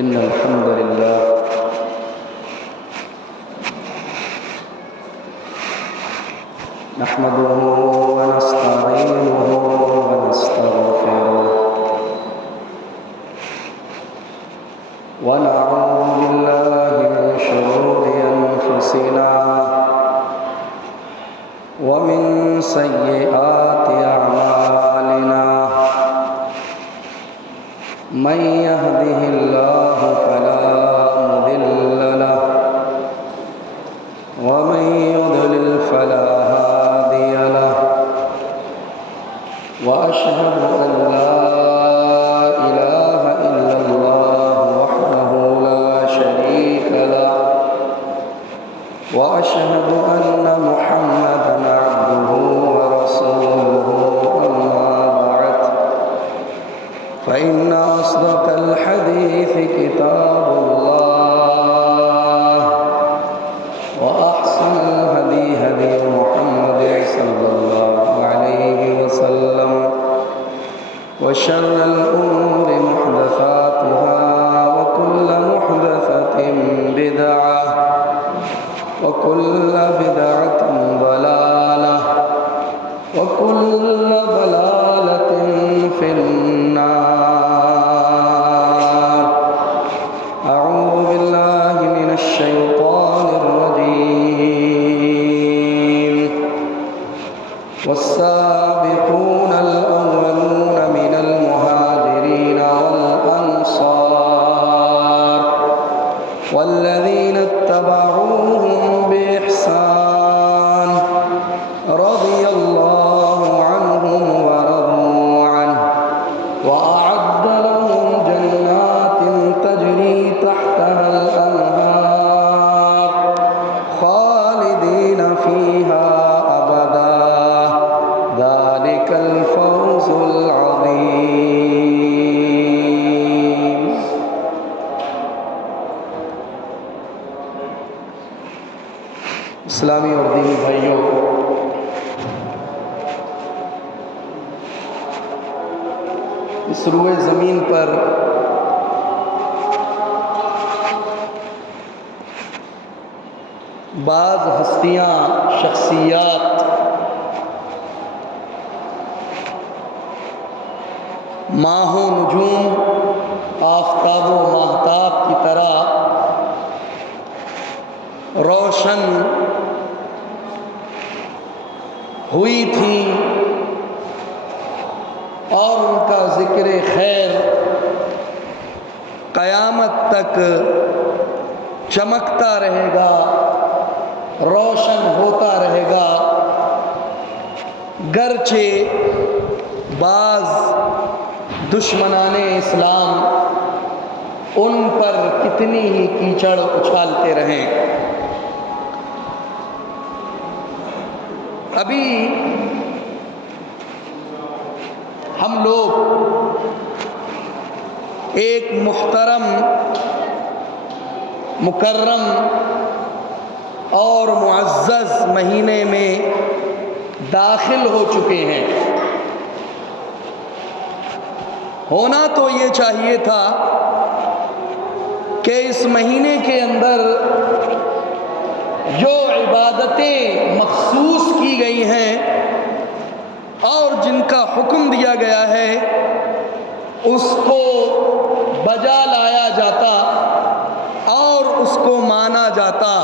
إن الحمد لله نحمده ونستعينه ونستغفره ونعوذ بالله من شرور أنفسنا ومن سيئات أعمالنا من يهده الله فلا مضل له ومن يضلل فلا هادي له وأشهد أن لا إله إلا الله وحده لا شريك له وأشهد أن محمدًا عبده ورسوله أما بعد فإن أصدق الحديث كتاب الله وأحسن الهدي هدي محمد صلى الله عليه وسلم وشر الأمور محدثاتها وكل محدثة بدعة وكل بدعة ضلالة وكل ضلالة في النار أعوذ بالله من الشيطان الرجيم والسابقون الأولون من المهاجرين والأنصار والذين اتبعوهم بإحسان رضي الله عنهم ورضوا عنه وأعد لهم جنات تجري تحتها الأنهار خالدين فيها أبدا ذلك الفوز العظيم. اسلامی اور دینی بھائیوں، اس روئے زمین پر بعض ہستیاں، شخصیات ماہ و نجوم، آفتاب و ماہتاب کی طرح روشن ہوئی تھیں اور ان کا ذکر خیر قیامت تک چمکتا رہے گا، روشن ہوتا رہے گا، گرچہ بعض دشمنان اسلام ان پر کتنی ہی کیچڑ اچھالتے رہیں۔ ابھی ہم لوگ ایک محترم، مکرم اور معزز مہینے میں داخل ہو چکے ہیں۔ ہونا تو یہ چاہیے تھا کہ اس مہینے کے اندر جو عبادتیں مخصوص کی گئی ہیں اور جن کا حکم دیا گیا ہے اس کو بجا لایا جاتا اور اس کو مانا جاتا،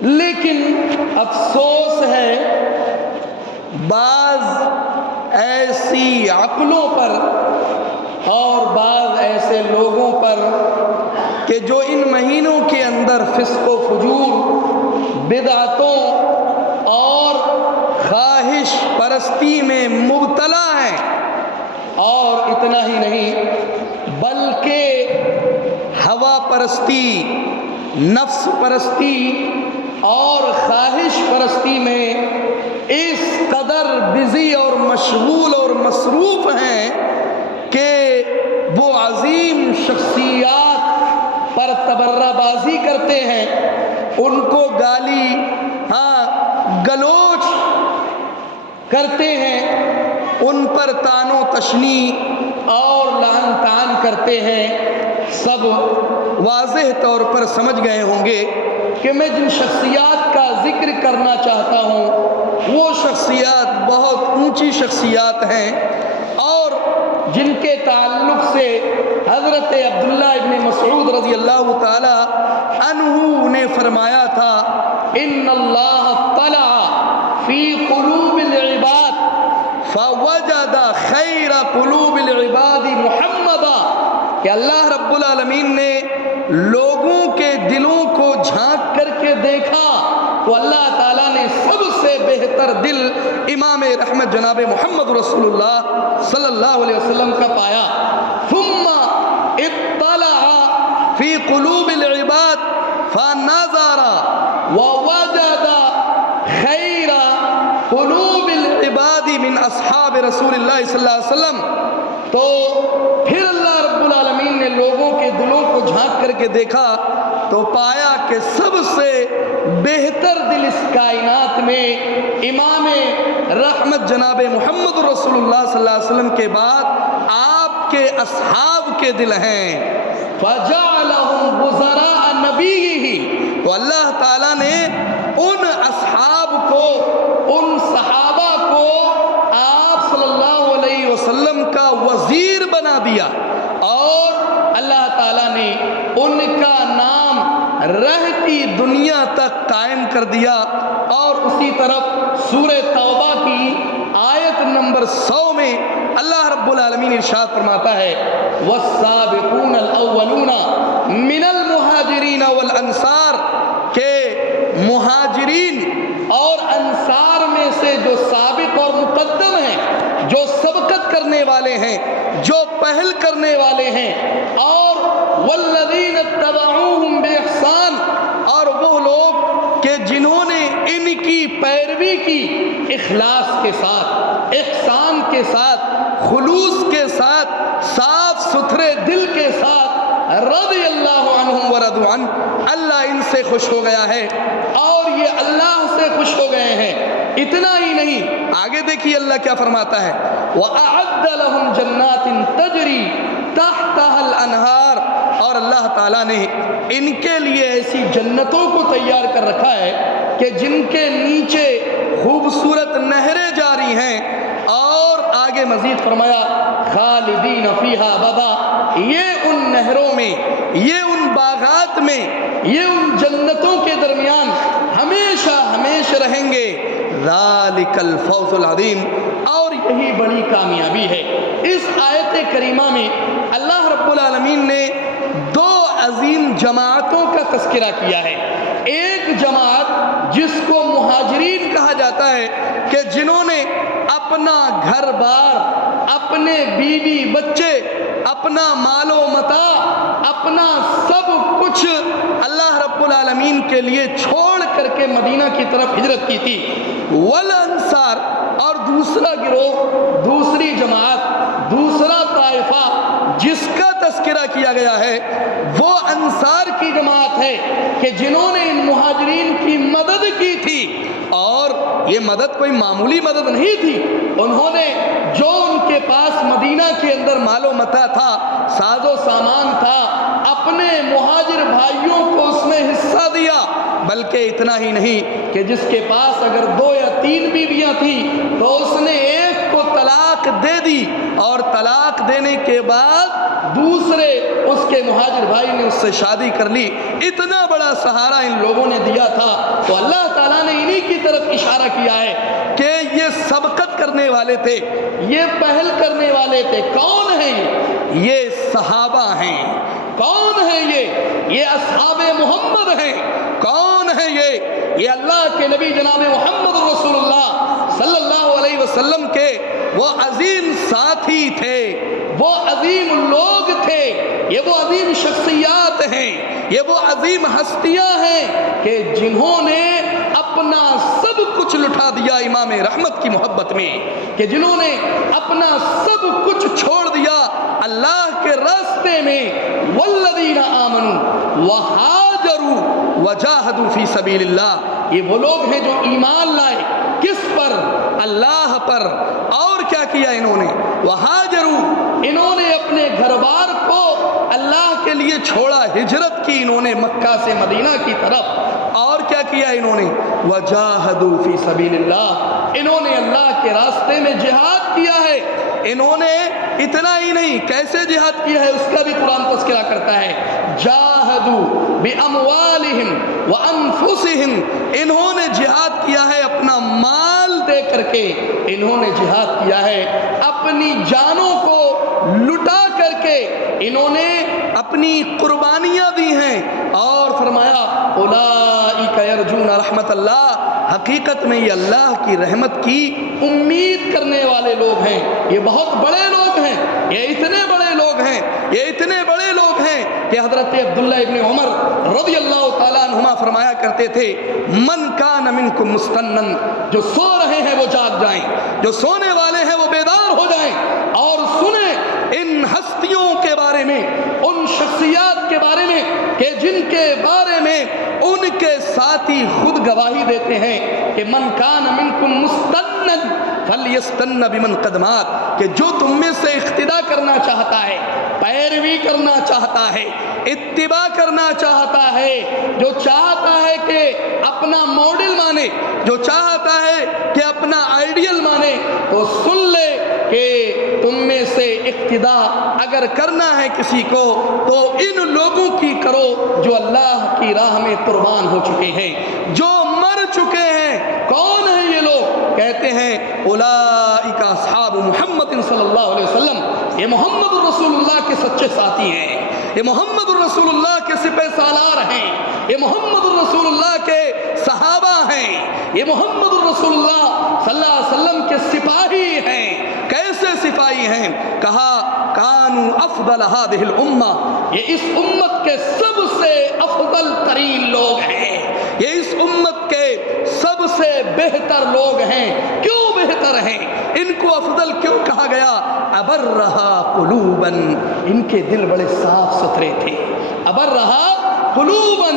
لیکن افسوس ہے بعض ایسی عقلوں پر اور بعض ایسے لوگوں پر کہ جو ان مہینوں کے اندر فسق و فجور، بدعتوں اور خواہش پرستی میں مبتلا ہیں، اور اتنا ہی نہیں بلکہ ہوا پرستی، نفس پرستی اور خواہش پرستی میں اس قدر بزی اور مشغول اور مصروف ہیں کہ وہ عظیم شخصیات پر تبرہ بازی کرتے ہیں، ان کو گالی گلوچ کرتے ہیں، ان پر طعن و تشنیع اور لعن طعن کرتے ہیں، سب واضح طور پر سمجھ گئے ہوں گے کہ میں جن شخصیات کا ذکر کرنا چاہتا ہوں وہ شخصیات بہت اونچی شخصیات ہیں، اور جن کے تعلق سے حضرت عبداللہ ابن مسعود رضی اللہ تعالی عنہ نے فرمایا تھا، ان اللہ اطلع فی قلوب العباد فوجد خیر قلوب العباد محمدا، کہ اللہ رب العالمین نے لوگوں کے دلوں کو جھانک کر کے دیکھا تو اللہ تعالیٰ نے سب سے بہتر دل امام رحمت جناب محمد رسول اللہ صلی اللہ علیہ وسلم کا پایا۔ ثم اطلع فی قلوب العباد فنظر ووجد خیر قلوب العباد من اصحاب رسول اللہ صلی اللہ علیہ وسلم، تو پھر اللہ رب العالمین نے لوگوں کے دلوں کو جھانک کر کے دیکھا تو پایا کہ سب سے بہتر دل اس کائنات میں امام رحمت جناب محمد رسول اللہ صلی اللہ علیہ وسلم کے بعد آپ کے اصحاب کے دل ہیں۔ فَجَعَلَهُمْ وُزَرَاءَ نَبِيِّهِ، تو اللہ تعالیٰ نے ان اصحاب کو، ان صحابہ کو آپ صلی اللہ علیہ وسلم کا وزیر بنا دیا، اور اللہ تعالیٰ نے ان کا نام رہتی دنیا تک قائم کر دیا۔ اور اسی طرف سورہ توبہ کی آیت نمبر 100 میں اللہ رب العالمین ارشاد فرماتا ہے، وَالسَّابِقُونَ الْأَوَّلُونَ مِنَ الْمُهَاجِرِينَ وَالْأَنصَارِ، کہ مہاجرین اور انصار میں سے جو سابق اور مقدم ہیں، جو سبقت کرنے والے ہیں، جو پہل کرنے والے ہیں، اور والذین اتبعوہم بإحسان، اور وہ لوگ کہ جنہوں نے ان کی پیروی کی اخلاص کے ساتھ، احسان کے ساتھ، خلوص کے ساتھ، صاف ستھرے دل کے ساتھ، رضی اللہ عنہم ورضوا عنہ، اللہ ان سے خوش ہو گیا ہے اور یہ اللہ سے خوش ہو گئے ہیں۔ اتنا ہی نہیں، آگے دیکھیے اللہ کیا فرماتا ہے، وَأَعَدَّ لَهُمْ جَنَّاتٍ تَجْرِي تَحْتَهَا الْأَنْهَارُ، اور اللہ تعالیٰ نے ان کے لیے ایسی جنتوں کو تیار کر رکھا ہے کہ جن کے نیچے خوبصورت نہریں جاری ہیں، اور آگے مزید فرمایا خالدین فیہا ابدا، یہ ان نہروں میں، یہ ان باغات میں، یہ ان جنتوں کے درمیان ہمیشہ ہمیشہ رہیں گے، ذالک الفوز العظیم، اور یہی بڑی کامیابی ہے۔ اس آیت کریمہ میں اللہ رب العالمین نے دو عظیم جماعتوں کا تذکرہ کیا ہے۔ ایک جماعت جس کو مہاجرین کہا جاتا ہے، کہ جنہوں نے اپنا گھر بار، اپنے بیوی بچے، اپنا مال و متاع، اپنا سب کچھ اللہ رب العالمین کے لیے چھوڑ کر کے مدینہ کی طرف ہجرت کی تھی۔ والانصار، اور دوسرا گروہ، دوسری جماعت، دوسرا طائفہ جس کا تذکرہ کیا گیا ہے وہ انصار کی جماعت ہے، کہ جنہوں نے ان مہاجرین کی مدد کی تھی، اور یہ مدد کوئی معمولی مدد نہیں تھی، انہوں نے جو ان کے پاس مدینہ کے اندر مال و متاع تھا، ساز و سامان تھا، اپنے مہاجر بھائیوں کو اس میں حصہ دیا۔ بلکہ اتنا ہی نہیں کہ جس کے پاس اگر 2 یا 3 بیویاں تھیں تو اس نے ایک کو طلاق دے دی، اور طلاق دینے کے بعد دوسرے اس کے مہاجر بھائی نے اس سے شادی کر لی۔ اتنا بڑا سہارا ان لوگوں نے دیا تھا، تو اللہ تعالیٰ نے انہی کی طرف اشارہ کیا ہے کہ یہ سبقت کرنے والے تھے، یہ پہل کرنے والے تھے۔ کون ہیں یہ؟ صحابہ ہیں۔ کون ہیں یہ اصحاب محمد ہیں۔ کون ہیں یہ اللہ کے نبی جناب محمد رسول اللہ صلی اللہ علیہ وسلم کے وہ عظیم ساتھی تھے، وہ عظیم لوگ تھے، یہ وہ عظیم شخصیات ہیں، یہ وہ عظیم ہستیاں ہیں کہ جنہوں نے اپنا سب کچھ لٹا دیا امام رحمت کی محبت میں، کہ جنہوں نے اپنا سب کچھ چھوڑ دیا اللہ کے راستے میں۔ والذین آمنوا وہاجروا وجاہدوا فی سبیل اللہ، یہ وہ لوگ ہیں جو ایمان لائے کس پر؟ اللہ پر۔ اور کیا کیا انہوں نے؟ وہاجروا، انہوں نے اپنے گھر بار کو اللہ کے لیے چھوڑا، ہجرت کی انہوں نے مکہ سے مدینہ کی طرف۔ اور کیا کیا انہوں نے؟ وجاہدوا فی سبیل اللہ، انہوں نے اللہ کے راستے میں جہاد کیا ہے۔ انہوں نے اتنا ہی نہیں، کیسے جہاد کیا ہے اس کا بھی قرآن تذکرہ کرتا ہے۔ جاہدوا باموالہم وانفسہم، انہوں نے جہاد کیا ہے اپنا مال دے کر کے، انہوں نے جہاد کیا ہے اپنی جانوں کو لٹا کر کے، انہوں نے اپنی قربانیاں دی ہیں۔ اور فرمایا اولئک یرجون رحمت اللہ، حقیقت میں یہ اللہ کی رحمت کی امید کرنے والے لوگ ہیں۔ یہ بہت بڑے لوگ ہیں، یہ اتنے بڑے لوگ ہیں، یہ اتنے بڑے لوگ ہیں کہ حضرت عبداللہ ابن عمر رضی اللہ تعالیٰ عنہما فرمایا کرتے تھے، من کان منکم مستنن، جو سو رہے ہیں وہ جاگ جائیں، جو سونے والے ہیں وہ بیدار ہو جائیں اور سنیں ان ہستیوں کے بارے میں، ان شخصیات کے بارے میں کہ جن کے بارے میں ان کے ساتھی خود گواہی دیتے ہیں کہ من کان منکم مستنن فلیستن بمن قد مات، کہ جو تم میں سے اقتداء کرنا چاہتا ہے، پیروی کرنا چاہتا ہے، اتباع کرنا چاہتا ہے، جو چاہتا ہے کہ اپنا ماڈل مانے، جو چاہتا ہے کہ اپنا آئیڈیل مانے، تو سن لے کہ تم میں سے اقتداء اگر کرنا ہے کسی کو تو ان لوگوں کی کرو جو اللہ کی راہ میں قربان ہو چکے ہیں، جو مر چکے ہیں۔ کون ہیں یہ لوگ؟ کہتے ہیں اولئک اصحاب محمد صلی اللہ علیہ وسلم، یہ محمد رسول اللہ کے سچے ساتھی ہیں، یہ محمد رسول اللہ کے سپہ سالار ہیں، یہ محمد رسول اللہ کے صحابہ ہیں، یہ محمد رسول اللہ صلی اللہ علیہ وسلم کے سپاہی ہیں۔ کیسے سپاہی ہیں؟ کہا کانوا افضل هذه الامہ، یہ اس امت کے سب سے افضل ترین لوگ ہیں، یہ اس امت کے سب سے بہتر لوگ ہیں۔ کیوں بہتر ہیں؟ ان کو افضل کیوں کہا گیا؟ ابرھا قلوبا، ان کے دل بڑے صاف ستھرے تھے۔ ابرھا قلوبا،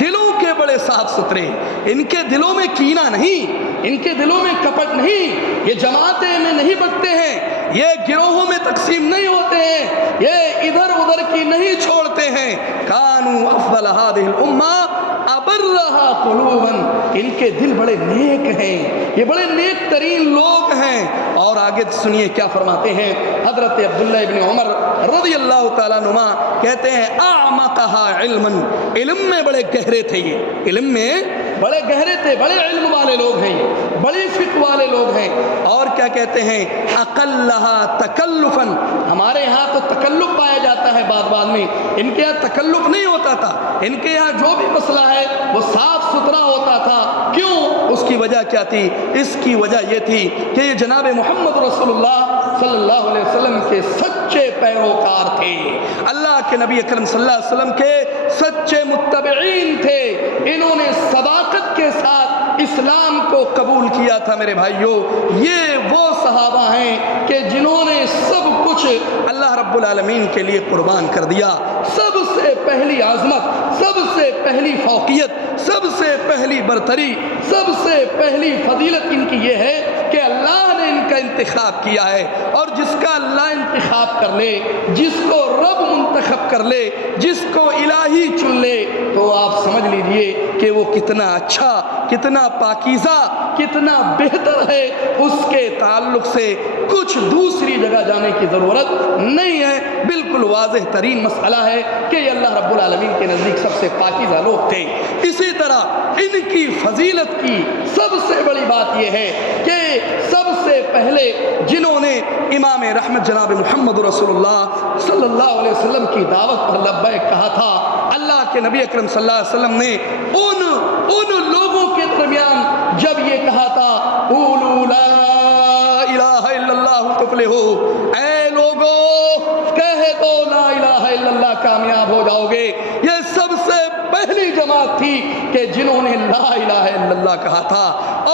دلوں کے بڑے صاف ستھرے، ان کے دلوں میں کینہ نہیں، ان کے دلوں میں کپٹ نہیں، یہ جماعتیں میں نہیں بٹتے ہیں، یہ گروہوں میں تقسیم نہیں ہوتے ہیں، یہ ادھر ادھر کی نہیں چھوڑتے ہیں۔ کانوا افضل هذه الامہ ابرھا قلوبا، ان کے دل بڑے نیک ہیں، یہ بڑے نیک ترین لوگ ہیں۔ اور آگے سنیے کیا فرماتے ہیں حضرت عبداللہ ابن عمر رضی اللہ تعالیٰ عنہما، کہتے ہیں اعمقها علما، علم میں بڑے گہرے تھے، یہ علم میں بڑے گہرے تھے، بڑے علم والے لوگ ہیں، بڑی فقہ والے لوگ ہیں۔ اور کیا کہتے ہیں؟ اقلها تکلفا، ہمارے ہاں تو تکلف پایا جاتا ہے بعد میں، ان کے یہاں تکلف نہیں ہوتا تھا، ان کے یہاں جو بھی مسئلہ ہے وہ صاف ستھرا ہوتا تھا۔ کیوں؟ اس کی وجہ کیا تھی؟ اس کی وجہ یہ تھی کہ یہ جناب محمد رسول اللہ صلی اللہ علیہ وسلم کے سچے پیروکار تھے، اللہ کے نبی اکرم صلی اللہ علیہ وسلم کے سچے متبعین تھے، انہوں نے صداقت کے ساتھ اسلام کو قبول کیا تھا۔ میرے بھائیوں، یہ وہ صحابہ ہیں کہ جنہوں نے سب کچھ اللہ رب العالمین کے لیے قربان کر دیا۔ سب سے پہلی عظمت، سب سے پہلی فوقیت، سب سے پہلی برتری، سب سے پہلی فضیلت ان کی یہ ہے کہ اللہ نے ان کا انتخاب کیا ہے، اور جس کا اللہ انتخاب کر لے، جس کو رب منتخب کر لے، جس کو الہی چن لے، تو آپ سمجھ لیجئے کہ وہ کتنا اچھا، کتنا پاکیزہ، کتنا بہتر ہے۔ اس کے تعلق سے کچھ دوسری جگہ جانے کی ضرورت نہیں ہے، بالکل واضح ترین مسئلہ ہے کہ یہ اللہ رب العالمین کے نزدیک سب سے پاکیزہ لوگ تھے۔ اسی طرح ان کی فضیلت کی سب سے بڑی بات یہ ہے کہ سب سے پہلے جنہوں نے امام رحمت جناب محمد رسول اللہ صلی اللہ علیہ وسلم کی دعوت پر لبیک کہا تھا، اللہ کے نبی اکرم صلی اللہ علیہ وسلم نے ان لوگوں کے درمیان جب یہ کہا تھا قولوا لا الہ الا اللہ تفلحوا، اے لوگو کہہ دو لا الہ الا اللہ، کامیاب ہو جاؤ گے۔ یہ سب سے پہلی جماعت تھی کہ جنہوں نے لا الہ الا اللہ کہا تھا،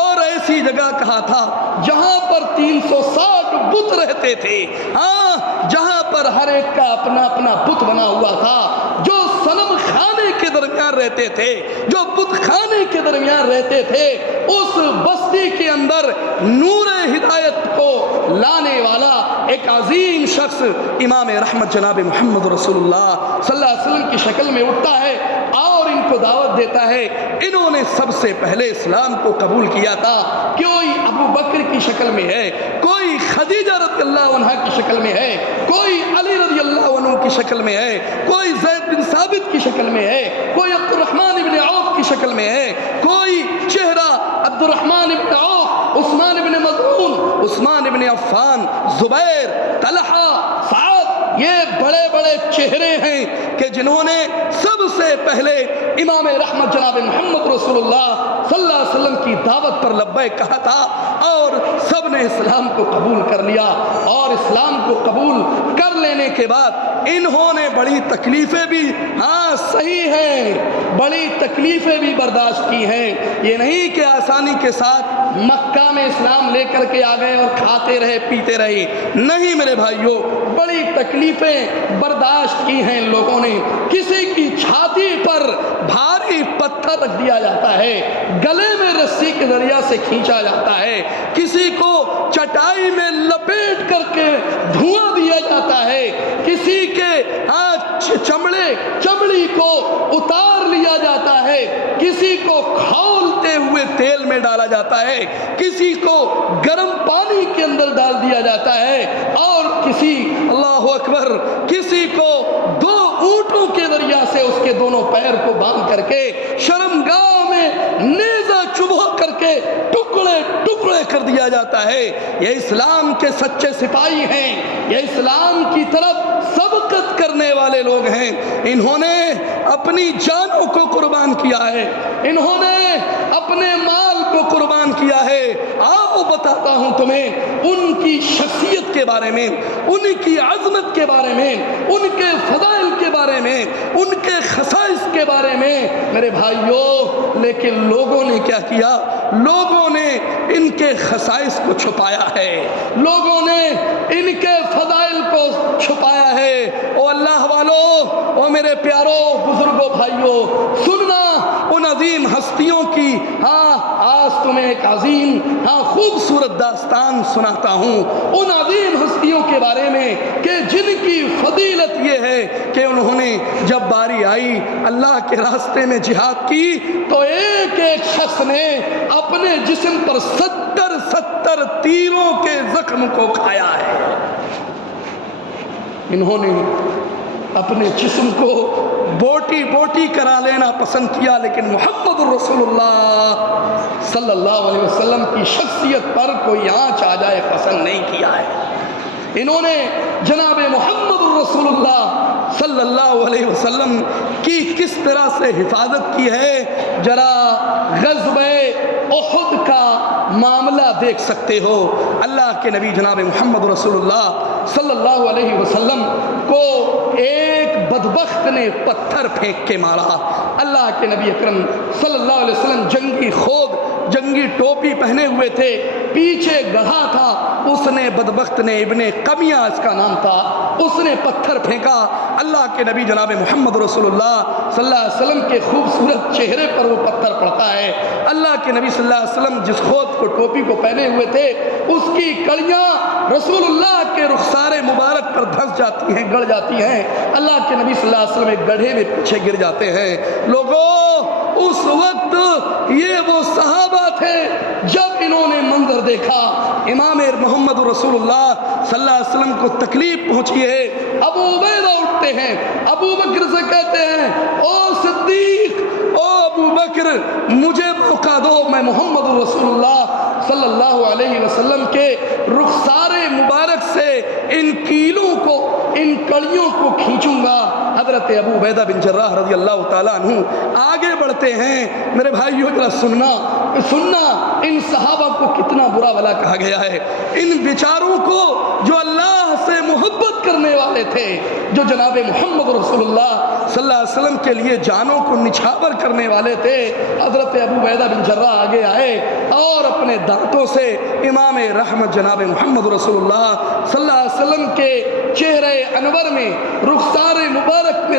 اور ایسی جگہ کہا تھا جہاں پر 360 بت رہتے تھے، ہاں، جہاں پر ہر ایک کا اپنا اپنا بت بنا ہوا تھا، جو صنم خانے کے درمیان رہتے تھے, جو بت خانے کے درمیان رہتے تھے, اس بستی کے اندر نور ہدایت کو لانے والا ایک عظیم شخص امام رحمت جناب محمد رسول اللہ صلی اللہ علیہ وسلم کی شکل میں اٹھتا ہے اور ان کو دعوت دیتا ہے. انہوں نے سب سے پہلے اسلام کو قبول کیا تھا. کوئی ابو بکر کی شکل میں ہے, کوئی خدیجہ رضی اللہ عنہ کی شکل میں ہے, کوئی علی رضی اللہ عنہ کی شکل میں ہے, کوئی زید بن ثابت کی شکل میں ہے, کوئی عبد الرحمن بن عوف کی شکل میں ہے, کوئی چہرہ عبد الرحمن بن عوف, عثمان بن مظعون, عثمان بن عفان, زبیر, طلحہ, سعد, یہ بڑے بڑے چہرے ہیں کہ جنہوں نے سب سے پہلے امام رحمت جناب محمد رسول اللہ صلی اللہ علیہ وسلم کی دعوت پر لبیک کہا تھا, اور سب نے اسلام کو قبول کر لیا. اور اسلام کو قبول کر لینے کے بعد انہوں نے بڑی تکلیفیں بھی, ہاں صحیح ہے, بڑی تکلیفیں بھی برداشت کی ہیں. یہ نہیں کہ آسانی کے ساتھ مکہ میں اسلام لے کر کے آ گئے اور کھاتے رہے پیتے رہے, نہیں میرے بھائیوں, بڑی تکلیفیں برداشت کی ہیں ان لوگوں نے. کسی کی چھاتی پر بھاری پتھر رکھ دیا جاتا ہے, گلے میں رسی کے ذریعہ سے کھینچا جاتا ہے, کسی کو چٹائی میں لپیٹ کر کے دھواں دیا جاتا ہے, کسی کے چمڑی کو اتار لیا جاتا ہے, کسی کو کھولتے ہوئے تیل میں ڈالا جاتا ہے, کسی کو گرم پانی کے اندر ڈال دیا جاتا ہے, اور کسی, اللہ اکبر, کسی کو 2 اونٹوں کے ذریعہ سے اس کے دونوں پیر کو باندھ کر کے شرمگاہ میں نیزہ چبھو کر کے ٹکڑے ٹکڑے کر دیا جاتا ہے. یہ اسلام کے سچے سپاہی ہیں, یہ اسلام کی طرف سبقت کرنے والے لوگ ہیں. انہوں نے اپنی جانوں کو قربان کیا ہے, انہوں نے اپنے مال کو قربان کیا ہے. آؤ بتاتا ہوں تمہیں ان کی شخصیت کے بارے میں, ان کی عظمت کے بارے میں, ان کے فضائل کے بارے میں, ان کے خصائص کے بارے میں میرے بھائیوں. لیکن لوگوں نے کیا کیا؟ لوگوں نے ان کے خصائص کو چھپایا ہے, لوگوں نے ان کے فضائل کو چھپایا ہے. او اللہ والو, او میرے پیارو بزرگوں بھائیوں, سننا ان عظیم ہستیوں کی. آج تمہیں ایک عظیم خوبصورت داستان سناتا ہوں ان عظیم ہستیوں کے بارے میں کہ جن کی فضیلت یہ ہے کہ انہوں نے جب باری آئی اللہ کے راستے میں جہاد کی تو ایک ایک شخص نے اپنے جسم پر 70 تیروں کے زخم کو کھایا ہے. انہوں نے اپنے جسم کو بوٹی بوٹی کرا لینا پسند کیا, لیکن محمد رسول اللہ صلی اللہ علیہ وسلم کی شخصیت پر کوئی آنچ آ جائے پسند نہیں کیا ہے. انہوں نے جناب محمد رسول اللہ صلی اللہ علیہ وسلم کی کس طرح سے حفاظت کی ہے, ذرا غزوہ احد کا معاملہ دیکھ سکتے ہو. اللہ کے نبی جناب محمد رسول اللہ صلی اللہ علیہ وسلم کو ایک بدبخت نے پتھر پھینک کے مارا. اللہ کے نبی اکرم صلی اللہ علیہ وسلم جنگی خود, جنگی ٹوپی پہنے ہوئے تھے, پیچھے گڑھا تھا, اس نے بدبخت نے, ابن قمیہ اس کا نام تھا, اس نے پتھر پھینکا. اللہ کے نبی جناب محمد رسول اللہ صلی اللہ علیہ وسلم کے خوبصورت چہرے پر وہ پتھر پڑتا ہے. اللہ کے نبی صلی اللہ علیہ وسلم جس خود کو ٹوپی کو پہنے ہوئے تھے اس کی کڑیاں رسول اللہ کے رخسار مبارک پر دھس جاتی ہیں, گڑ جاتی ہیں. اللہ کے نبی صلی اللہ علیہ وسلم ایک گڑھے میں پیچھے گر جاتے ہیں. لوگوں, اس وقت یہ وہ صحابہ تھے جب انہوں نے منظر دیکھا امام محمد رسول اللہ صلی اللہ علیہ وسلم کو تکلیف پہنچی ہے. ابو عبیدہ اٹھتے ہیں, ابو بکر سے کہتے ہیں او صدیق, او ابو بکر, مجھے موقع دو, میں محمد رسول اللہ صلی اللہ علیہ وسلم کے رخسار مبارک سے ان کیلوں کو, ان کڑیوں کو کھینچوں گا. حضرت ابو عبیدہ بن جراح رضی اللہ تعالیٰ عنہ آگے بڑھتے ہیں. میرے بھائیو ذرا سننا ان صحابہ کو کتنا برا بھلا کہا گیا ہے. ان بیچاروں کو جو اللہ سے محبت کرنے والے تھے, جو جناب محمد رسول اللہ صلی اللہ علیہ وسلم کے لیے جانوں کو نچھاور کرنے والے تھے. حضرت ابو عبیدہ بن جراح آگے آئے اور اپنے دانتوں سے امام رحمت جناب محمد رسول اللہ صلی اللہ علیہ وسلم کے چہرے انور میں, رخسار مبارک میں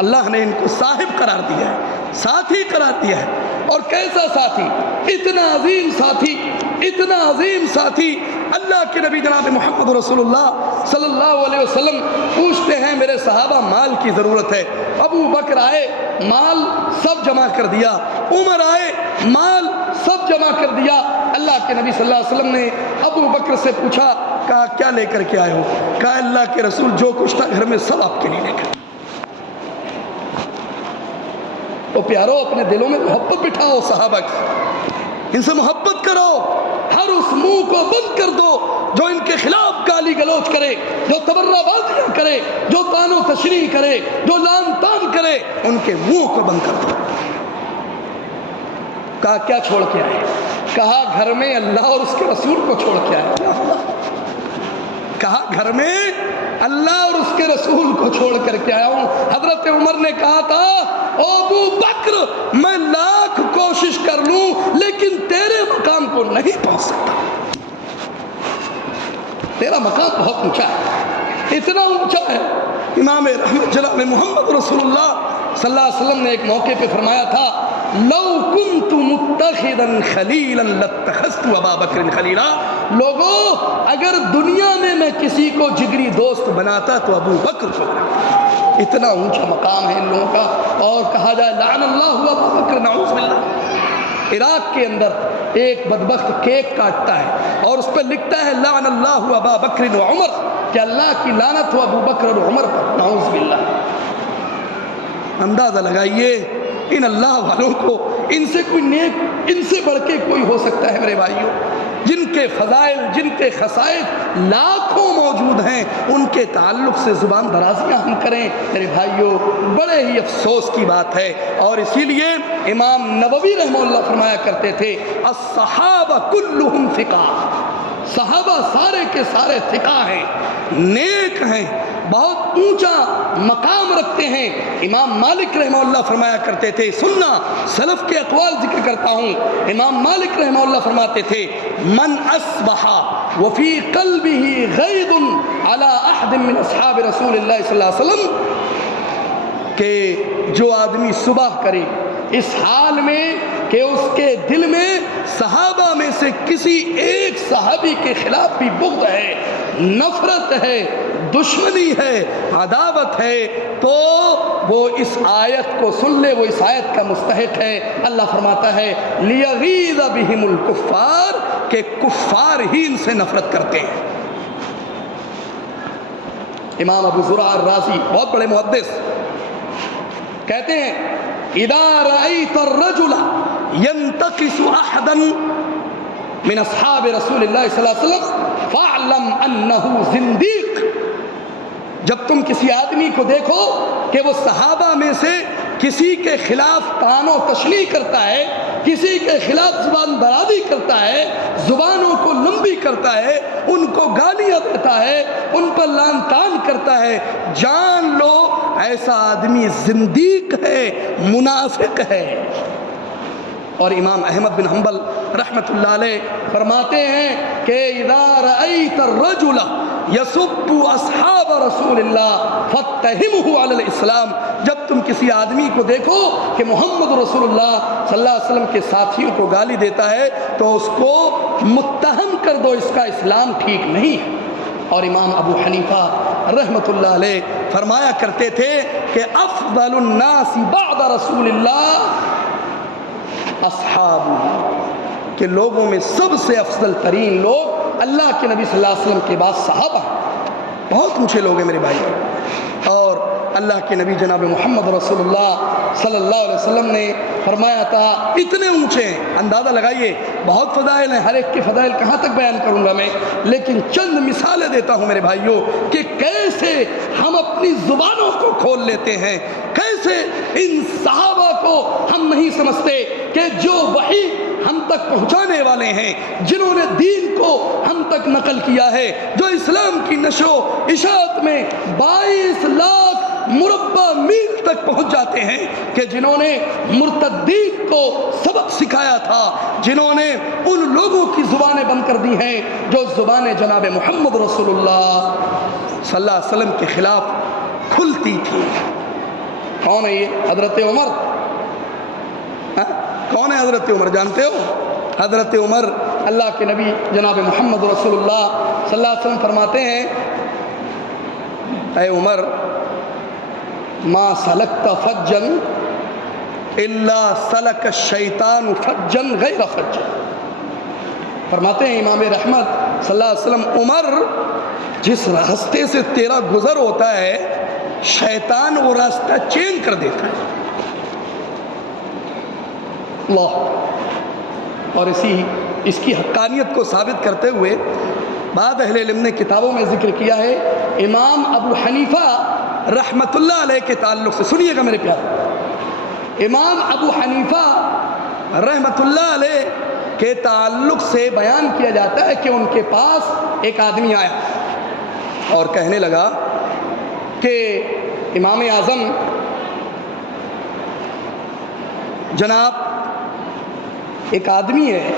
اللہ نے ان کو صاحب قرار دیا ہے، ساتھی قرار دیا ہے۔ اور کیسا ساتھی؟ اتنا عظیم ساتھی۔ اللہ کے نبی جناب محمد رسول اللہ صلی اللہ علیہ وسلم پوچھتے ہیں میرے صحابہ مال کی ضرورت ہے۔ ابو بکر آئے، مال سب جمع کر دیا۔ عمر آئے، مال سب جمع کر دیا۔ اللہ کے نبی صلی اللہ علیہ وسلم نے ابو بکر سے پوچھا، کہا کیا لے کر کے آئے ہو؟ کہا اللہ کے رسول جو کچھ تھا گھر میں سب آپ کے لیے لے کر۔ تو پیارو اپنے دلوں میں محبت بٹھاؤ صحابہ کی، ان سے محبت کرو، ہر اس منہ کو بند کر دو جو ان کے خلاف گالی گلوچ کرے، جو تبرہ بازیاں کرے، جو طعن و تشریح کرے، جو لعن طعن کرے، ان کے منہ کو بند کر دو۔ کہا کیا چھوڑ کے آئے؟ کہا گھر میں اللہ اور اس کے رسول کو چھوڑ کے آئے۔ کہا گھر میں اللہ اور اس کے رسول کو چھوڑ کر کے آیا ہوں۔ حضرت عمر نے کہا تھا او ابو بکر میں لاکھ کوشش کر لوں لیکن تیرے مقام کو نہیں پہنچ سکتا، تیرا مقام بہت اونچا ہے، اتنا اونچا ہے۔ امام رحمت جناب محمد رسول اللہ صلی اللہ علیہ وسلم نے ایک موقع پہ فرمایا تھا لو کنت متخذا خلیلا لاتخذت ابا بکر خلیلا، لوگوں اگر دنیا میں کسی کو جگری دوست بناتا تو ابو بکر کو بناتا۔ اتنا اونچا مقام ہے ان لوگوں کا۔ اور کہا جائے لعن اللہ ابا بکر، نعوذ باللہ۔ عراق کے اندر ایک بدبخت کیک کاٹتا ہے اور اس پہ لکھتا ہے لعن اللہ ابا بکر و عمر، کہ اللہ کی لعنت ہو ابو بکر اور عمر پر، نعوذ باللہ۔ اندازہ لگائیے ان اللہ والوں کو، ان سے کوئی نیک، ان سے بڑھ کے کوئی ہو سکتا ہے میرے بھائیوں؟ جن کے فضائل، جن کے خصائص لاکھوں موجود ہیں، ان کے تعلق سے زبان درازیاں ہم کریں میرے بھائیوں، بڑے ہی افسوس کی بات ہے۔ اور اسی لیے امام نووی رحمہ اللہ فرمایا کرتے تھے الصحابہ کلہم ثقہ، صحابہ سارے کے سارے ثقہ ہیں، نیک ہیں، بہت اونچا مقام رکھتے ہیں۔ امام مالک رحمہ اللہ فرمایا کرتے تھے، سننا سلف کے اقوال ذکر کرتا ہوں، امام مالک رحمہ اللہ فرماتے تھے من اصبح وفی قلبہ غیظ علی احد من اصحاب رسول اللہ صلی اللہ علیہ وسلم، کہ جو آدمی صبح کرے اس حال میں کہ اس کے دل میں صحابہ میں سے کسی ایک صحابی کے خلاف بھی بغض ہے، نفرت ہے، دشمنی ہے، عداوت ہے، تو وہ اس آیت کو سن لے، وہ اس آیت کا مستحق ہے۔ اللہ فرماتا ہے لیغیظ بہم الکفار، کہ کفار ہی ان سے نفرت کرتے ہیں۔ امام ابو زرع الرازی بہت بڑے محدث کہتے ہیں اذا رأیت الرجل ينتقص احدا من اصحاب رسول اللہ صلی اللہ علیہ وسلم فاعلم انه زندیق، جب تم کسی آدمی کو دیکھو کہ وہ صحابہ میں سے کسی کے خلاف طعن و تشنیع کرتا ہے، کسی کے خلاف زبان درازی کرتا ہے، زبانوں کو لمبی کرتا ہے، ان کو گالیاں دیتا ہے، ان پر لعن طعن کرتا ہے، جان لو ایسا آدمی زندیق ہے، منافق ہے۔ اور امام احمد بن حنبل رحمت اللہ علیہ فرماتے ہیں کہ اذا رأیت الرجل یسب اصحاب رسول اللہ فاتہمہ علی الاسلام، جب تم کسی آدمی کو دیکھو کہ محمد رسول اللہ صلی اللہ علیہ وسلم کے ساتھیوں کو گالی دیتا ہے تو اس کو متہم کر دو، اس کا اسلام ٹھیک نہیں ہے۔ اور امام ابو حنیفہ رحمت اللہ علیہ فرمایا کرتے تھے کہ افضل الناس بعد رسول اللہ اصحابہ، کہ لوگوں میں سب سے افضل ترین لوگ اللہ کے نبی صلی اللہ علیہ وسلم کے بعد صحابہ ہیں، بہت اونچے لوگ ہیں میرے بھائی۔ اور اللہ کے نبی جناب محمد رسول اللہ صلی اللہ علیہ وسلم نے فرمایا تھا اتنے اونچے ہیں، اندازہ لگائیے، بہت فضائل ہیں، ہر ایک کے فضائل کہاں تک بیان کروں گا میں، لیکن چند مثالیں دیتا ہوں میرے بھائیوں کہ کیسے ہم اپنی زبانوں کو کھول لیتے ہیں، کیسے ان صحابہ کو ہم نہیں سمجھتے کہ جو وحی ہم تک پہنچانے والے ہیں، جنہوں نے دین کو ہم تک نقل کیا ہے، جو اسلام کی نشو اشاعت میں 22 لاکھ مربع میل تک پہنچ جاتے ہیں، کہ جنہوں نے مرتدین کو سبق سکھایا تھا، جنہوں نے ان لوگوں کی زبانیں بند کر دی ہیں جو زبانیں جناب محمد رسول اللہ صلی اللہ علیہ وسلم کے خلاف کھلتی تھی۔ کون ہے یہ؟ حضرت عمر. کون ہے حضرت عمر؟ جانتے ہو؟ حضرت عمر اللہ کے نبی جناب محمد رسول اللہ صلی اللہ علیہ وسلم فرماتے ہیں اے عمر ما سلکت فجن الا سلک الشیطان فجن غیر فجن. فرماتے ہیں امام رحمت صلی اللہ علیہ وسلم عمر جس راستے سے تیرا گزر ہوتا ہے شیطان وہ راستہ چینج کر دیتا ہے. اللہ. اور اس کی حقانیت کو ثابت کرتے ہوئے بعض اہل علم نے کتابوں میں ذکر کیا ہے امام ابو حنیفہ رحمت اللہ علیہ کے تعلق سے. سنیے گا میرے پیارے, امام ابو حنیفہ رحمت اللہ علیہ کے تعلق سے بیان کیا جاتا ہے کہ ان کے پاس ایک آدمی آیا اور کہنے لگا کہ امام اعظم جناب ایک آدمی ہے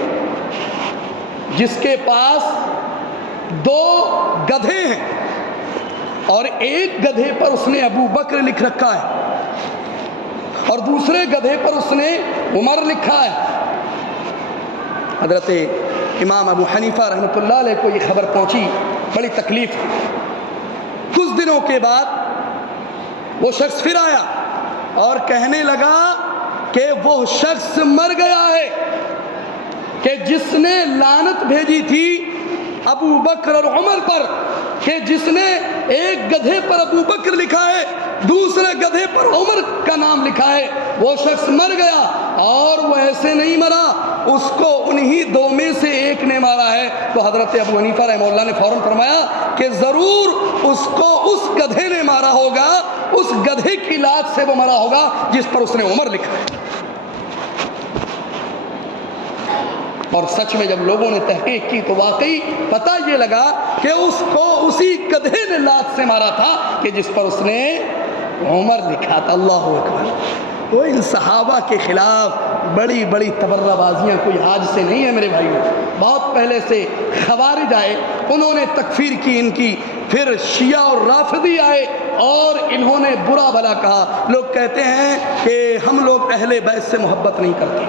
جس کے پاس 2 گدھے ہیں اور ایک گدھے پر اس نے ابو بکر لکھ رکھا ہے اور دوسرے گدھے پر اس نے عمر لکھا ہے. حضرت امام ابو حنیفہ رحمۃ اللہ علیہ کو یہ خبر پہنچی, بڑی تکلیف. کچھ دنوں کے بعد وہ شخص پھر آیا اور کہنے لگا کہ وہ شخص مر گیا ہے کہ جس نے لعنت بھیجی تھی ابو بکر اور عمر پر, کہ جس نے ایک گدھے پر ابو بکر لکھا ہے دوسرے گدھے پر عمر کا نام لکھا ہے, وہ شخص مر گیا. اور وہ ایسے نہیں مرا, اس کو انہی 2 میں سے ایک نے مارا ہے. تو حضرت ابو حنیفہ رحمہ اللہ نے فوراً فرمایا کہ ضرور اس کو اس گدھے نے مارا ہوگا, اس گدھے کی لات سے وہ مرا ہوگا جس پر اس نے عمر لکھا ہے. اور سچ میں جب لوگوں نے تحقیق کی تو واقعی پتہ یہ لگا کہ اس کو اسی گدھے نے لات سے مارا تھا کہ جس پر اس نے عمر لکھا تھا. اللہ اکبر. تو ان صحابہ کے خلاف بڑی بڑی تبرہ بازیاں کوئی آج سے نہیں ہے میرے بھائیوں, بہت پہلے سے خوارج آئے, انہوں نے تکفیر کی ان کی, پھر شیعہ اور رافضی آئے اور انہوں نے برا بھلا کہا. لوگ کہتے ہیں کہ ہم لوگ اہل بیت سے محبت نہیں کرتے,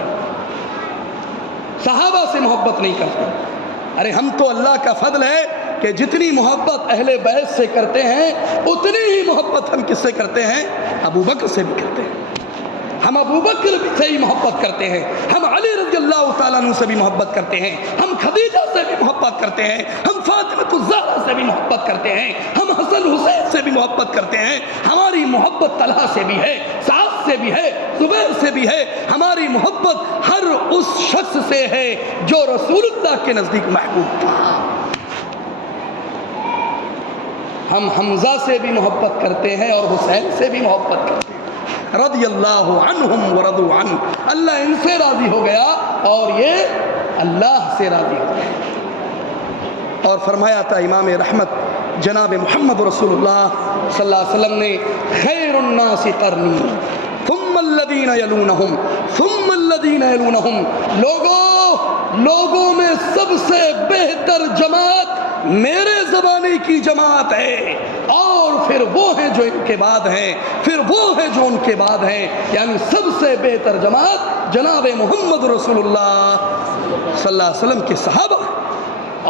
صحابہ سے محبت نہیں کرتے. ارے ہم تو اللہ کا فضل ہے کہ جتنی محبت اہل بیت سے کرتے ہیں اتنی ہی محبت ہم کس سے کرتے ہیں؟ ابو بکر سے بھی کرتے ہیں. ہم ابو بکر سے ہی محبت کرتے ہیں, ہم علی رضی اللہ تعالیٰ عنہ سے بھی محبت کرتے ہیں, ہم خدیجہ سے بھی محبت کرتے ہیں, ہم فاطمہ الزہرا سے بھی محبت کرتے ہیں, ہم حسن حسین سے بھی محبت کرتے ہیں. ہماری محبت طلحہ سے بھی ہے, سعد سے بھی ہے, زبیر سے بھی ہے. ہماری محبت ہر اس شخص سے ہے جو رسول اللہ کے نزدیک محبوب تھا. ہم حمزہ سے بھی محبت کرتے ہیں اور حسین سے بھی محبت کرتے ہیں. رضی اللہ عنہم ورضوا عنہ, اللہ ان سے راضی ہو گیا اور یہ اللہ سے راضی ہو گیا. اور فرمایا تھا امام رحمت جناب محمد رسول اللہ صلی اللہ علیہ وسلم نے, خیر الناس قرنی ثم الذین یلونہم ثم الذین یلونہم, لوگوں میں سب سے بہتر جماعت میرے زمانے کی جماعت ہے, اور پھر وہ ہیں جو ان کے بعد ہیں, پھر وہ ہیں جو ان کے بعد ہیں. یعنی سب سے بہتر جماعت جناب محمد رسول اللہ صلی اللہ علیہ وسلم کے صحابہ.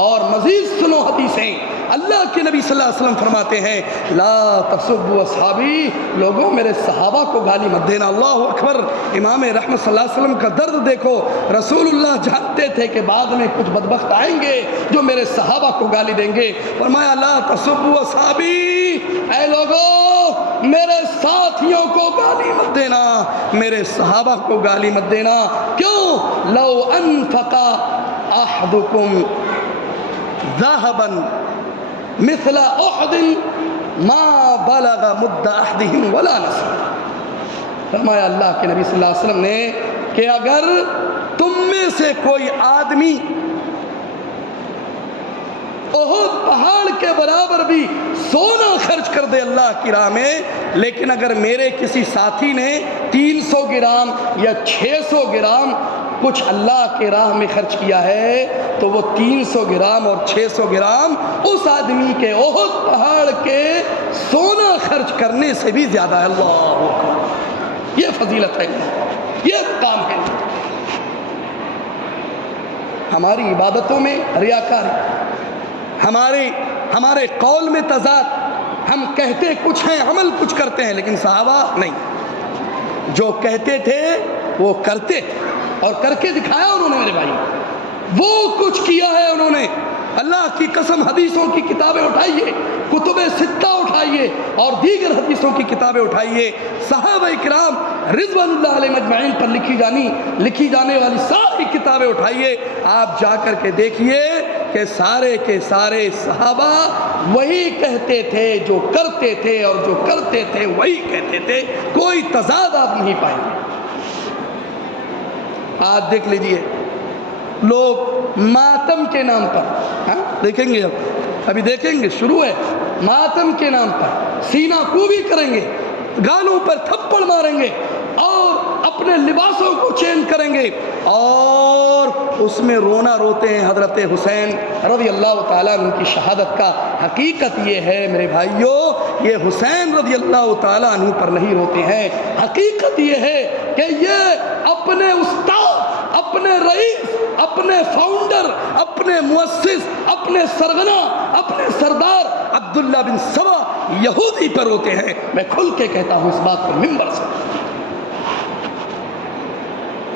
اور مزید سنو حدیثیں, اللہ کے نبی صلی اللہ علیہ وسلم فرماتے ہیں لا تسبوا اصحابی, لوگوں میرے صحابہ کو گالی مت دینا. اللہ اکبر. امام رحمت صلی اللہ علیہ وسلم کا درد دیکھو, رسول اللہ جانتے تھے کہ بعد میں کچھ بدبخت آئیں گے جو میرے صحابہ کو گالی دیں گے. فرمایا لا تسبوا اصحابی, اے لوگوں میرے ساتھیوں کو گالی مت دینا, میرے صحابہ کو گالی مت دینا. کیوں؟ لو انفق احدکم ذهبا مثل احد ما بلغ مد احدهم ولا نصف. فرمایا اللہ کے نبی صلی اللہ علیہ وسلم نے کہ اگر تم میں سے کوئی آدمی احد پہاڑ کے برابر بھی سونا خرچ کر دے اللہ کی راہ میں, لیکن اگر میرے کسی ساتھی نے 300 گرام یا 600 گرام کچھ اللہ کے راہ میں خرچ کیا ہے تو وہ 300 گرام اور 600 گرام اس آدمی کے احد پہاڑ کے سونا خرچ کرنے سے بھی زیادہ ہے. اللہ اکبر. یہ فضیلت ہے، یہ کام ہے۔ ہماری عبادتوں میں ریاکاری، ہمارے قول میں تضاد، ہم کہتے کچھ ہیں عمل کچھ کرتے ہیں، لیکن صحابہ نہیں، جو کہتے تھے وہ کرتے تھے اور کر کے دکھایا انہوں نے۔ میرے بھائی وہ کچھ کیا ہے انہوں نے، اللہ کی قسم حدیثوں کی کتابیں اٹھائیے، کتب ستہ اٹھائیے اور دیگر حدیثوں کی کتابیں اٹھائیے، صحابہ کرام رضوان اللہ علیہ مجمعین پر لکھی جانے والی ساری کتابیں اٹھائیے، آپ جا کر کے دیکھیے کہ سارے کے سارے صحابہ وہی کہتے تھے جو کرتے تھے، اور جو کرتے تھے وہی کہتے تھے، کوئی تضاد آپ نہیں پائیں گے۔ آج دیکھ لیجئے لوگ ماتم کے نام پر، دیکھیں گے ابھی دیکھیں گے، شروع ہے، ماتم کے نام پر سینہ کوبی کریں گے، گالوں پر تھپڑ ماریں گے اور اپنے لباسوں کو چینج کریں گے، اور اس میں رونا روتے ہیں حضرت حسین رضی اللہ تعالیٰ عنہ کی شہادت کا۔ حقیقت یہ ہے میرے بھائیوں، یہ حسین رضی اللہ تعالیٰ عنہ پر نہیں روتے ہیں، حقیقت یہ ہے کہ یہ اپنے استاد، اپنے رئیس، اپنے فاؤنڈر، اپنے مؤسس، اپنے سرغنہ، اپنے سردار عبداللہ بن سبا یہودی پر روتے ہیں۔ میں کھل کے کہتا ہوں اس بات پر منبر سے،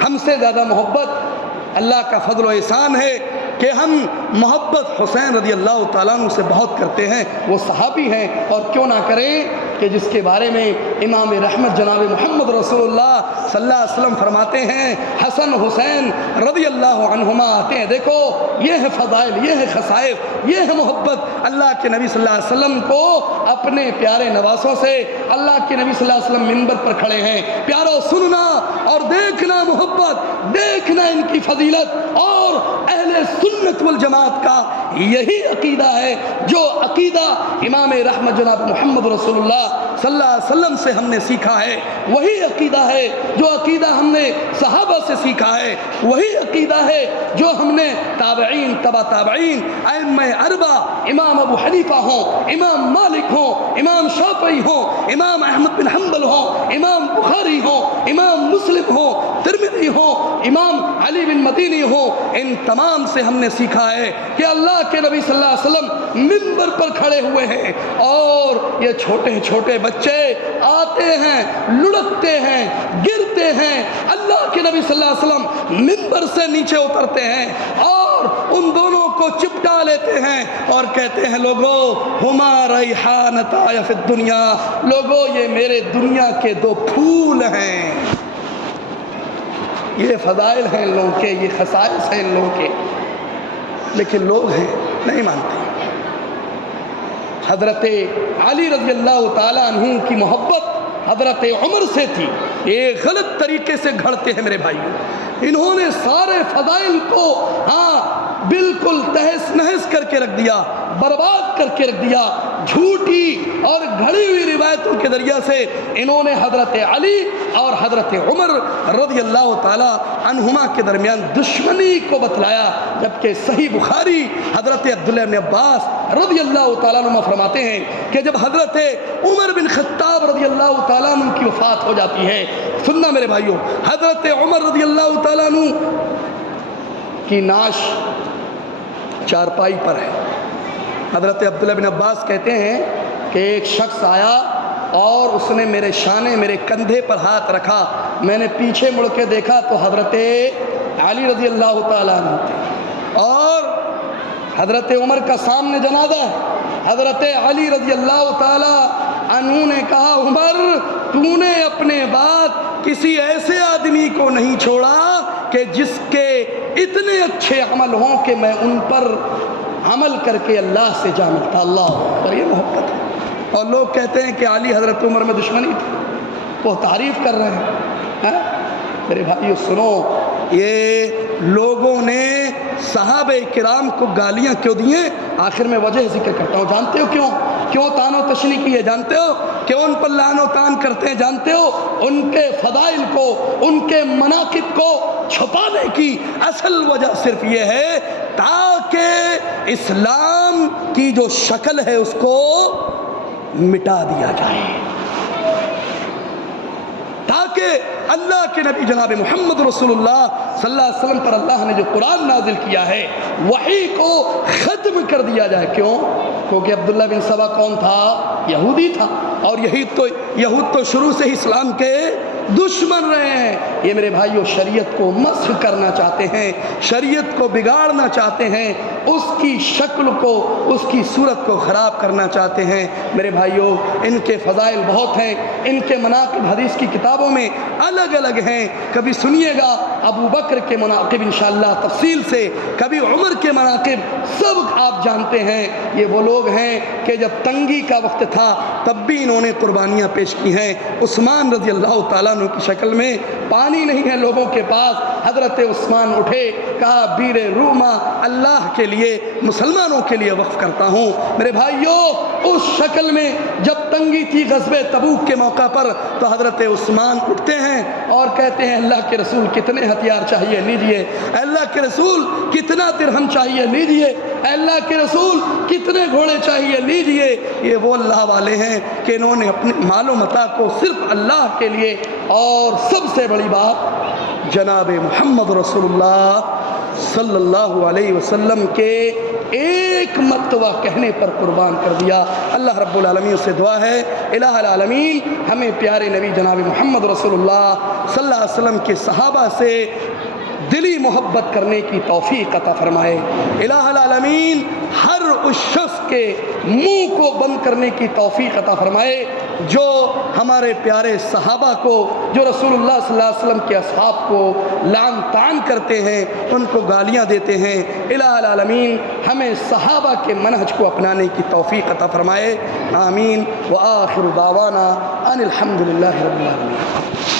ہم سے زیادہ محبت اللہ کا فضل و احسان ہے کہ ہم محبت حسین رضی اللہ تعالیٰ عنہ سے بہت کرتے ہیں، وہ صحابی ہیں، اور کیوں نہ کریں کہ جس کے بارے میں امام رحمت جناب محمد رسول اللہ صلی اللہ علیہ وسلم فرماتے ہیں، حسن حسین رضی اللہ عنہما آتے ہیں، دیکھو یہ ہے فضائل، یہ ہے خصائص، یہ ہے محبت اللہ کے نبی صلی اللہ علیہ وسلم کو اپنے پیارے نواسوں سے۔ اللہ کے نبی صلی اللہ علیہ وسلم منبر پر کھڑے ہیں، پیارو سننا اور دیکھنا محبت، دیکھنا ان کی فضیلت، اور اہل سنت والجماعت کا یہی عقیدہ ہے، جو عقیدہ امام رحمت جناب محمد رسول اللہ صلی اللہ علیہ وسلم سے ہم نے سیکھا ہے، وہی عقیدہ ہے جو عقیدہ ہم نے صحابہ سے سیکھا ہے، وہی عقیدہ ہے جو ہم نے تابعین، تبع تابعین، ائمہ اربع، امام ابو حنیفہ ہوں، امام مالک ہوں، امام شافعی ہوں، امام احمد بن حنبل ہوں، امام بخاری ہوں، امام مسلم ہوں، ترمذی ہوں، امام علی بن مدینی ہوں، ان تمام سے ہم نے سیکھا ہے کہ اللہ کے نبی صلی اللہ علیہ وسلم منبر پر کھڑے ہوئے ہیں، اور یہ چھوٹے چھوٹے بچے آتے ہیں، لڑکتے ہیں، گرتے ہیں، اللہ کے نبی صلی اللہ علیہ وسلم منبر سے نیچے اترتے ہیں اور ان دونوں کو چپٹا لیتے ہیں اور کہتے ہیں، لوگو ہما ریحانتایا فی الدنیا، لوگو یہ میرے دنیا کے دو پھول ہیں۔ یہ فضائل ہیں ان لوگوں کے، یہ خصائص ہیں ان لوگوں کے، لیکن لوگ ہیں نہیں مانتے۔ حضرت علی رضی اللہ تعالیٰ عنہ کی محبت حضرت عمر سے تھی، یہ غلط طریقے سے گھڑتے ہیں میرے بھائیوں، انہوں نے سارے فضائل کو بالکل تہس نہس کر کے رکھ دیا، برباد کر کے رکھ دیا، جھوٹی اور گھڑی ہوئی روایتوں کے ذریعہ سے انہوں نے حضرت علی اور حضرت عمر رضی اللہ تعالی عنہما کے درمیان دشمنی کو بتلایا، جبکہ صحیح بخاری حضرت عبداللہ بن عباس رضی اللہ تعالیٰ عنہ فرماتے ہیں کہ جب حضرت عمر بن خطاب رضی اللہ تعالیٰ عنہ کی وفات ہو جاتی ہے، سننا میرے بھائیوں، حضرت عمر رضی اللہ تعالیٰ عنہ کی نعش چارپائی پر ہے۔ حضرت عبداللہ بن عباس کہتے ہیں کہ ایک شخص آیا اور اس نے میرے شانے، میرے کندھے پر ہاتھ رکھا، میں نے پیچھے مڑ کے دیکھا تو حضرت علی رضی اللہ تعالیٰ عنہ تھے، اور حضرت عمر کا سامنے جنازہ ہے۔ حضرت علی رضی اللہ تعالیٰ عنہ نے کہا، عمر تو نے اپنے بعد کسی ایسے آدمی کو نہیں چھوڑا کہ جس کے اتنے اچھے عمل ہوں کہ میں ان پر عمل کر کے اللہ سے جا ملتا۔ اللہ پر یہ محبت ہے، اور لوگ کہتے ہیں کہ علی حضرت عمر میں دشمنی تھی، وہ تعریف کر رہے ہیں۔ میرے بھائیو سنو، یہ لوگوں نے صحابہ کرام کو گالیاں کیوں دیے؟ آخر میں وجہ ذکر کرتا ہوں، جانتے ہو کیوں تان و تشنی کی ہے؟ جانتے ہو کیوں ان پر لعن و تان کرتے ہیں؟ جانتے ہو ان کے فضائل کو، ان کے مناقب کو چھپانے کی اصل وجہ صرف یہ ہے تاکہ اسلام کی جو شکل ہے اس کو مٹا دیا جائے۔ تاکہ اللہ کے نبی جناب محمد رسول اللہ صلی اللہ علیہ وسلم پر اللہ نے جو قرآن نازل کیا ہے وحی کو ختم کر دیا جائے۔ کیوں؟ کیونکہ عبداللہ بن سبا کون تھا؟ یہودی تھا، اور یہود تو شروع سے ہی اسلام کے دشمن رہے ہیں۔ یہ میرے بھائیوں شریعت کو مسخ کرنا چاہتے ہیں، شریعت کو بگاڑنا چاہتے ہیں، اس کی شکل کو، اس کی صورت کو خراب کرنا چاہتے ہیں۔ میرے بھائیوں ان کے فضائل بہت ہیں، ان کے مناقب حدیث کی کتابوں میں الگ الگ ہیں۔ کبھی سنیے گا ابو بکر کے مناقب انشاءاللہ تفصیل سے، کبھی عمر کے مناقب، سب آپ جانتے ہیں۔ یہ وہ لوگ ہیں کہ جب تنگی کا وقت تھا تب بھی انہوں نے قربانیاں پیش کی ہیں۔ عثمان رضی اللہ تعالیٰ عنہ کی شکل میں پانی نہیں ہے لوگوں کے پاس، حضرت عثمان اٹھے، کہا بیر روما اللہ کے لیے، مسلمانوں کے لیے وقف کرتا ہوں۔ میرے بھائیوں اس شکل میں جب تنگی تھی غزوہ تبوک کے موقع پر تو حضرت عثمان اٹھتے ہیں اور کہتے ہیں اللہ کے رسول کتنے ہتھیار چاہیے لیجئے، اللہ کے رسول کتنا درہم چاہیے لیجئے، اللہ کے رسول کتنے گھوڑے چاہیے لیجئے۔ یہ وہ اللہ والے ہیں کہ انہوں نے اپنے مال و متاع کو صرف اللہ کے لیے، اور سب سے بڑی بات جناب محمد رسول اللہ صلی اللہ علیہ وسلم کے ایک مرتبہ کہنے پر قربان کر دیا۔ اللہ رب العالمین سے دعا ہے الہ العالمین ہمیں پیارے نبی جناب محمد رسول اللہ صلی اللہ علیہ وسلم کے صحابہ سے دلی محبت کرنے کی توفیق عطا فرمائے۔ الہ العالمین ہر اس شخص کے منہ کو بند کرنے کی توفیق عطا فرمائے جو ہمارے پیارے صحابہ کو، جو رسول اللہ صلی اللہ علیہ وسلم کے اصحاب کو لعن طعن کرتے ہیں، ان کو گالیاں دیتے ہیں۔ الہ العالمین ہمیں صحابہ کے منہج کو اپنانے کی توفیق عطا فرمائے۔ آمین۔ وآخر دعوانا ان الحمد للہ رب العالمین۔